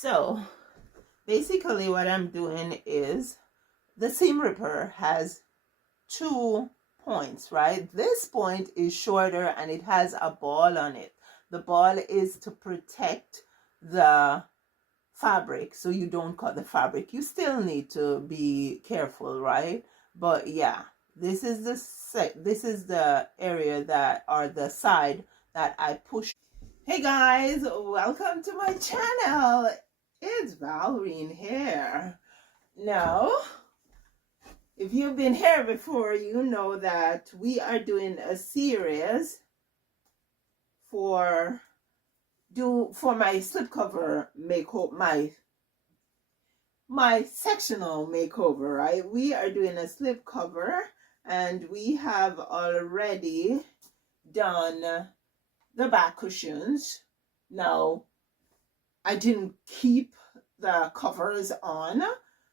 So basically what I'm doing is the seam ripper has 2 points, right? This point is shorter and it has a ball on it. The ball is to protect the fabric so you don't cut the fabric. You still need to be careful, right? But yeah, this is the area that, or the side that I push. Hey guys, welcome to my channel. It's Valrine here. Now, if you've been here before, you know that we are doing a series for my slipcover makeover, my sectional makeover, right? We are doing a slipcover, and we have already done the back cushions. Now, I didn't keep the covers on.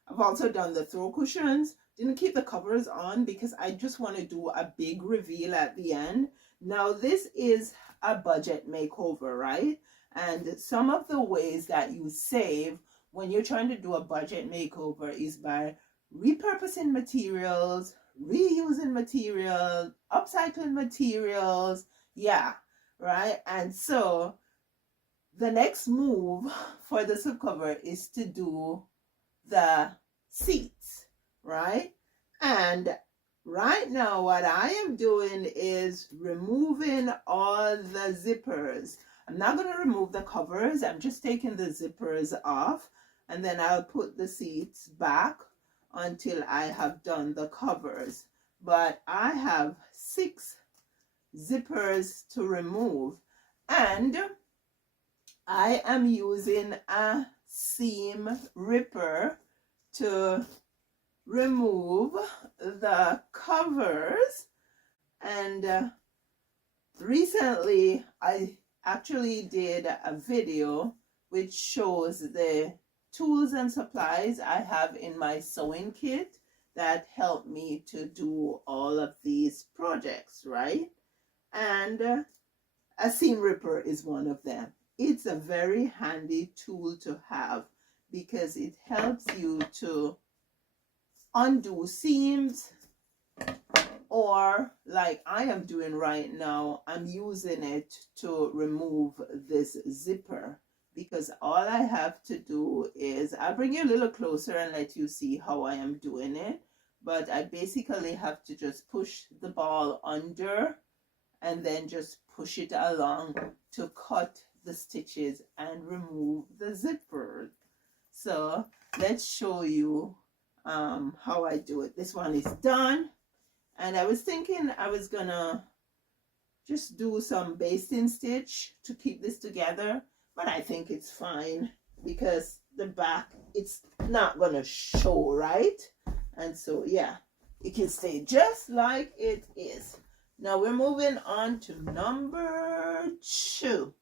I've also done the throw cushions. Didn't keep the covers on because I just want to do a big reveal at the end. Now, this is a budget makeover, right? And some of the ways that you save when you're trying to do a budget makeover is by repurposing materials, reusing materials, upcycling materials. Yeah, right? And so the next move for the slipcover is to do the seats, right? And right now what I am doing is removing all the zippers. I'm not going to remove the covers. I'm just taking the zippers off, and then I'll put the seats back until I have done the covers. But I have 6 zippers to remove, and I am using a seam ripper to remove the covers. And recently I actually did a video which shows the tools and supplies I have in my sewing kit that help me to do all of these projects, right? And a seam ripper is one of them. It's a very handy tool to have because it helps you to undo seams, or like I am doing right now, I'm using it to remove this zipper, because all I have to do is, I'll bring you a little closer and let you see how I am doing it. But I basically have to just push the ball under and then just push it along to cut the stitches and remove the zipper. So let's show you how I do it. This one is done, and I was thinking I was gonna just do some basting stitch to keep this together, but I think it's fine because the back, it's not gonna show, right? And so yeah, it can stay just like it is. Now we're moving on to number 2.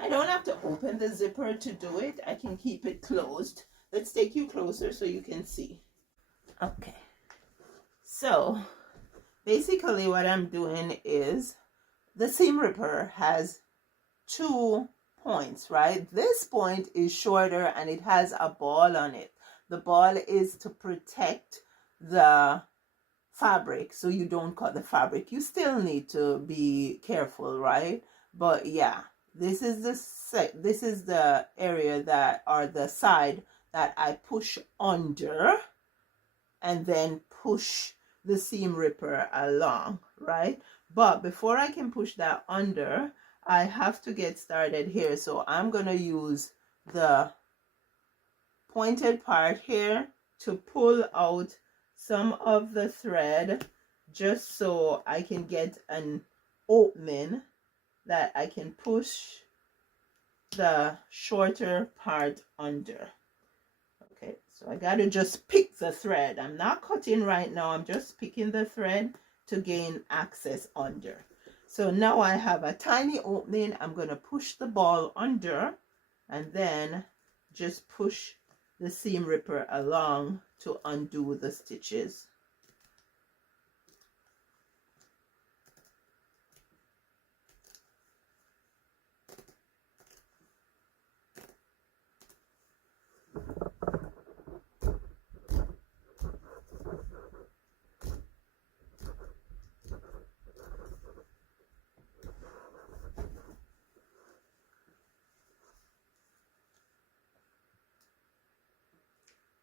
I don't have to open the zipper to do it. I can keep it closed. Let's take you closer so you can see. Okay. So basically what I'm doing is the seam ripper has 2 points, right? This point is shorter and it has a ball on it. The ball is to protect the fabric so you don't cut the fabric. You still need to be careful, right? But yeah, this is the area that, or the side that I push under and then push the seam ripper along, right? But before I can push that under, I have to get started here. So I'm going to use the pointed part here to pull out some of the thread, just so I can get an opening that I can push the shorter part under. Okay, so I got to just pick the thread. I'm not cutting right now. I'm just picking the thread to gain access under. So now I have a tiny opening. I'm going to push the ball under and then just push the seam ripper along to undo the stitches.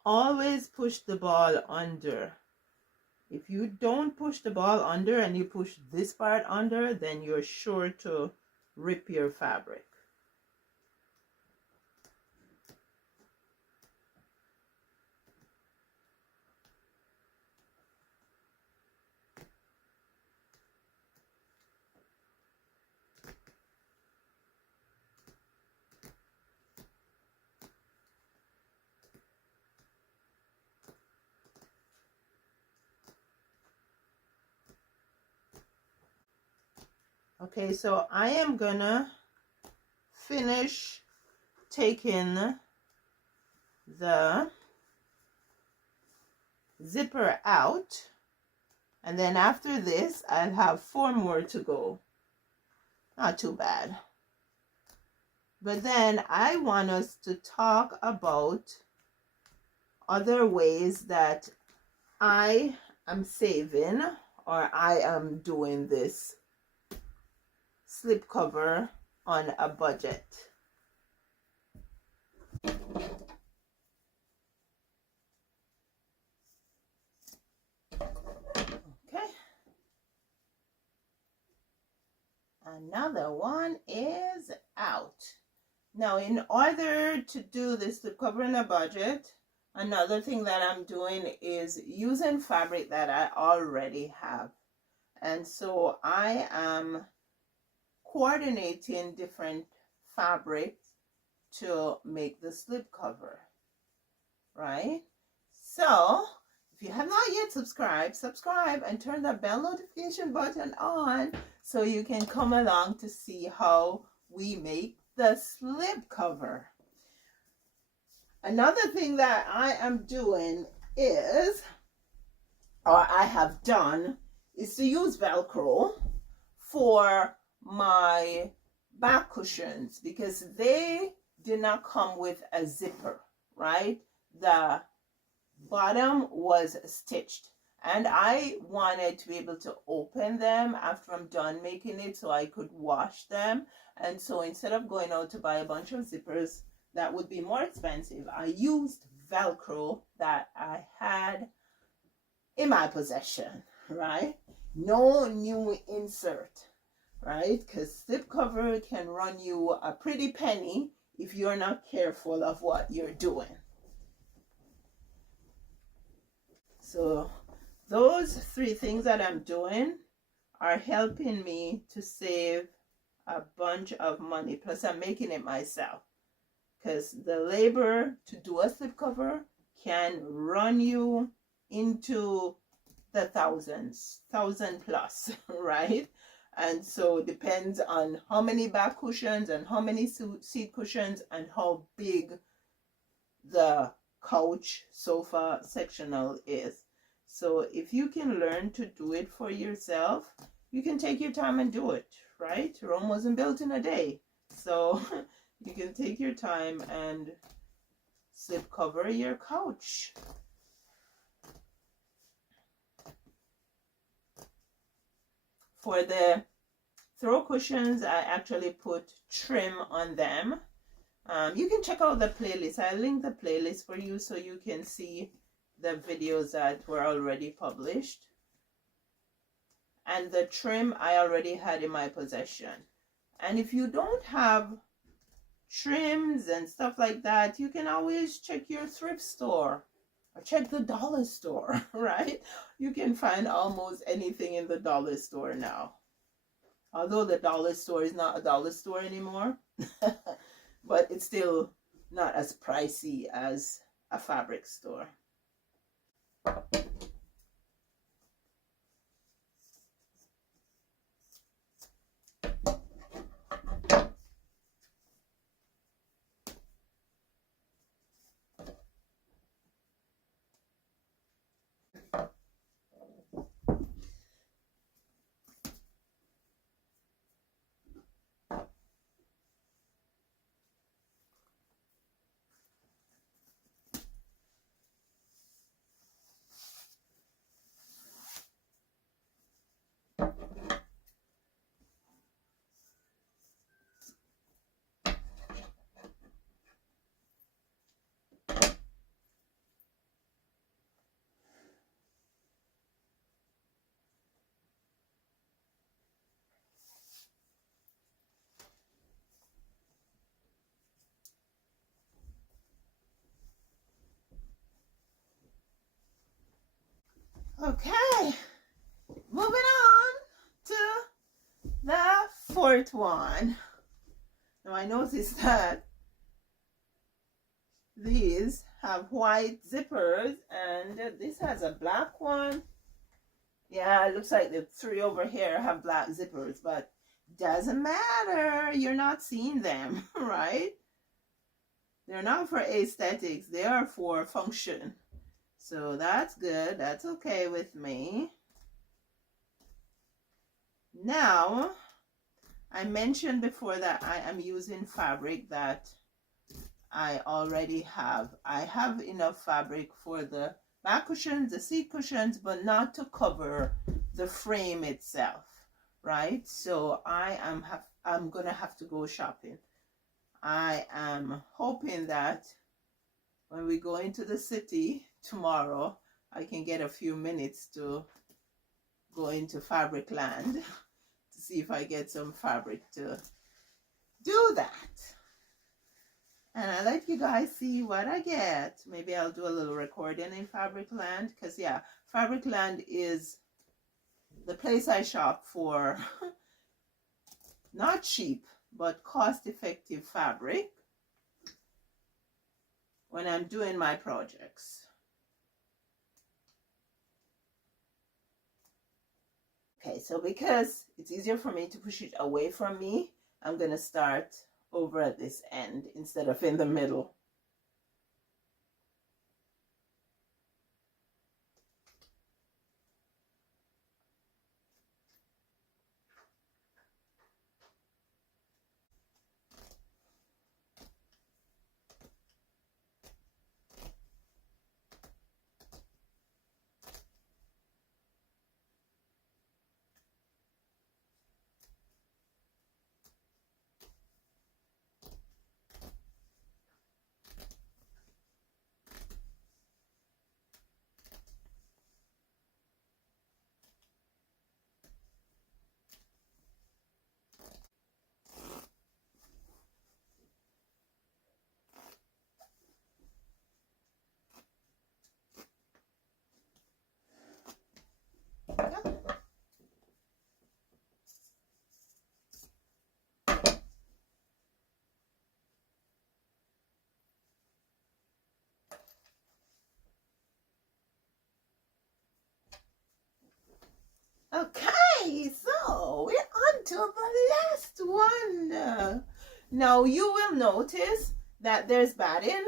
always push the ball under. If you don't push the ball under and you push this part under, then you're sure to rip your fabric. Okay, so I am gonna finish taking the zipper out, and then after this I'll have 4 more to go. Not too bad. But then I want us to talk about other ways that I am saving, or I am doing this slipcover on a budget. Okay. Another one is out. Now, in order to do this slipcover on a budget, another thing that I'm doing is using fabric that I already have. And so I am coordinating different fabrics to make the slipcover, right? So if you have not yet subscribed, subscribe and turn the bell notification button on so you can come along to see how we make the slipcover. Another thing that I am doing is, or I have done, is to use Velcro for my back cushions because they did not come with a zipper, right? The bottom was stitched and I wanted to be able to open them after I'm done making it so I could wash them. And so instead of going out to buy a bunch of zippers that would be more expensive, I used Velcro that I had in my possession, right? No new insert, right? Because slipcover can run you a pretty penny if you're not careful of what you're doing. So those 3 things that I'm doing are helping me to save a bunch of money. Plus I'm making it myself because the labor to do a slipcover can run you into the thousands, 1,000 plus, right? And so it depends on how many back cushions and how many seat cushions and how big the couch sofa sectional is. So if you can learn to do it for yourself, you can take your time and do it, right? Rome wasn't built in a day. So you can take your time and slipcover your couch. For the throw cushions, I actually put trim on them. You can check out the playlist. I'll link the playlist for you so you can see the videos that were already published. And the trim I already had in my possession. And if you don't have trims and stuff like that, you can always check your thrift store or check the dollar store, right? You can find almost anything in the dollar store now. Although the dollar store is not a dollar store anymore, but it's still not as pricey as a fabric store. Okay, moving on to the fourth one. Now I noticed that these have white zippers and this has a black one. Yeah, it looks like the three over here have black zippers, but doesn't matter. You're not seeing them, right? They're not for aesthetics. They are for function. So that's good. That's okay with me. Now, I mentioned before that I am using fabric that I already have. I have enough fabric for the back cushions, the seat cushions, but not to cover the frame itself, right? So I'm gonna have to go shopping. I am hoping that when we go into the city tomorrow, I can get a few minutes to go into Fabric Land to see if I get some fabric to do that. And I let you guys see what I get. Maybe I'll do a little recording in Fabric Land, because yeah, Fabric Land is the place I shop for not cheap but cost-effective fabric when I'm doing my projects. Okay, so because it's easier for me to push it away from me, I'm going to start over at this end instead of in the middle. Okay, so we're on to the last one. Now you will notice that there's batting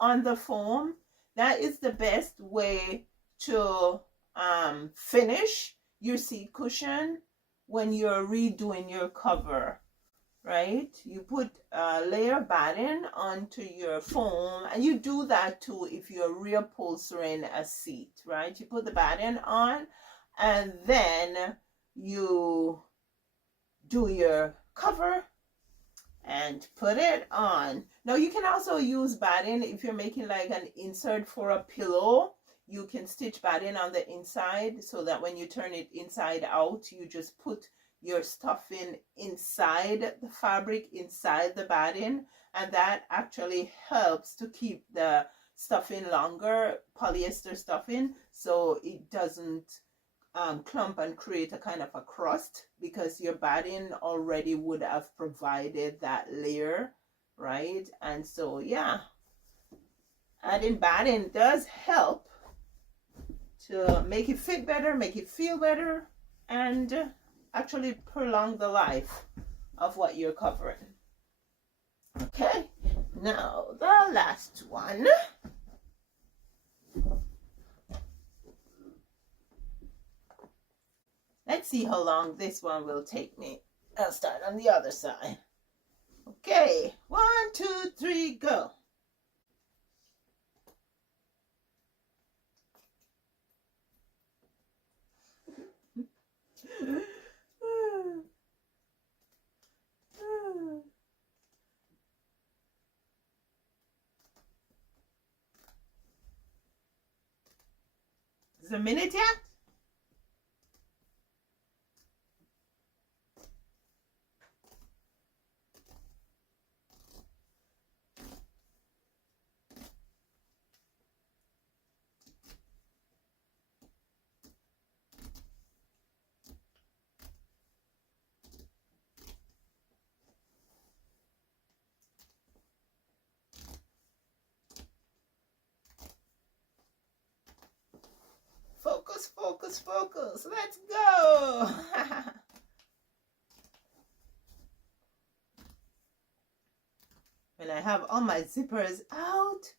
on the foam. That is the best way to finish your seat cushion when you're redoing your cover, right? You put a layer of batting onto your foam, and you do that too if you're reupholstering a seat, right? You put the batting on and then you do your cover and put it on. Now you can also use batting if you're making like an insert for a pillow. You can stitch batting on the inside so that when you turn it inside out, you just put your stuffing inside the fabric, inside the batting, and that actually helps to keep the stuffing longer, polyester stuffing, so it doesn't clump and create a kind of a crust, because your batting already would have provided that layer, right? And so yeah, adding batting does help to make it fit better, make it feel better, and actually prolong the life of what you're covering. Okay, now the last one. Let's see how long this one will take me. I'll start on the other side. Okay, 1, 2, 3, go. Is it a minute yet? focus, focus. Let's go. When I have all my zippers out,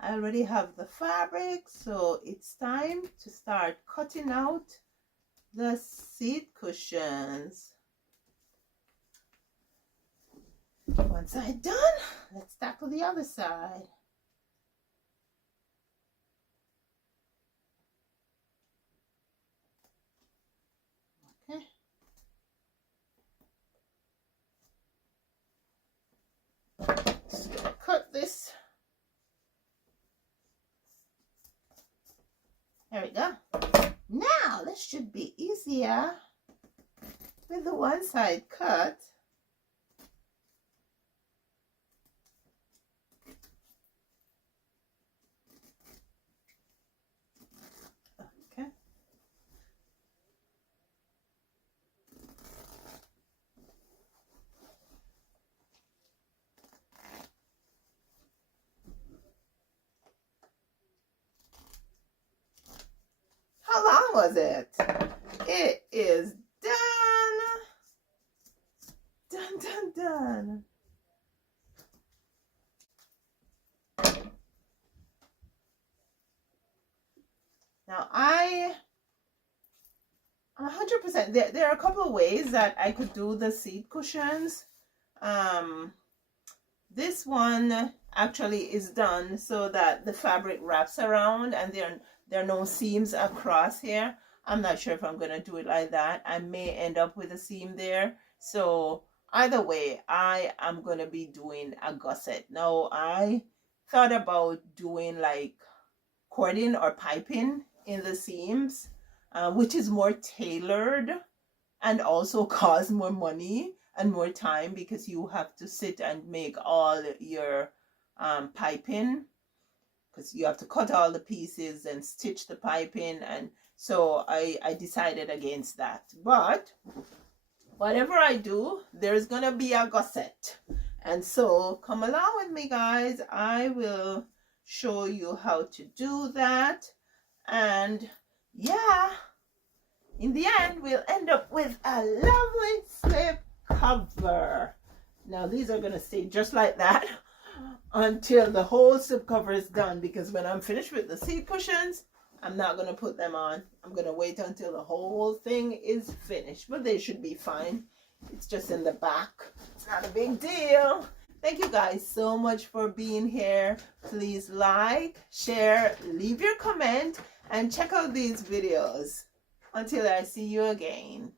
I already have the fabric, so it's time to start cutting out the seat cushions. One side done, let's tackle the other side. Okay. Just gonna cut this. There we go. Now this should be easier with the one side cut. Okay. How long was it? It is done. Done, done, done. Now I'm 100%. There are a couple of ways that I could do the seat cushions. This one actually is done so that the fabric wraps around and there are no seams across here. I'm not sure if I'm going to do it like that. I may end up with a seam there. So either way, I am going to be doing a gusset. Now, I thought about doing like cording or piping in the seams, which is more tailored and also costs more money and more time because you have to sit and make all your piping, because you have to cut all the pieces and stitch the piping, and so I decided against that. But whatever I do, there's gonna be a gusset, and so come along with me, guys. I will show you how to do that, and yeah, in the end we'll end up with a lovely slip cover. Now these are going to stay just like that until the whole slip cover is done, because when I'm finished with the seat cushions, I'm not going to put them on. I'm going to wait until the whole thing is finished, but they should be fine. It's just in the back. It's not a big deal. Thank you guys so much for being here. Please like, share, leave your comment, and check out these videos. Until I see you again.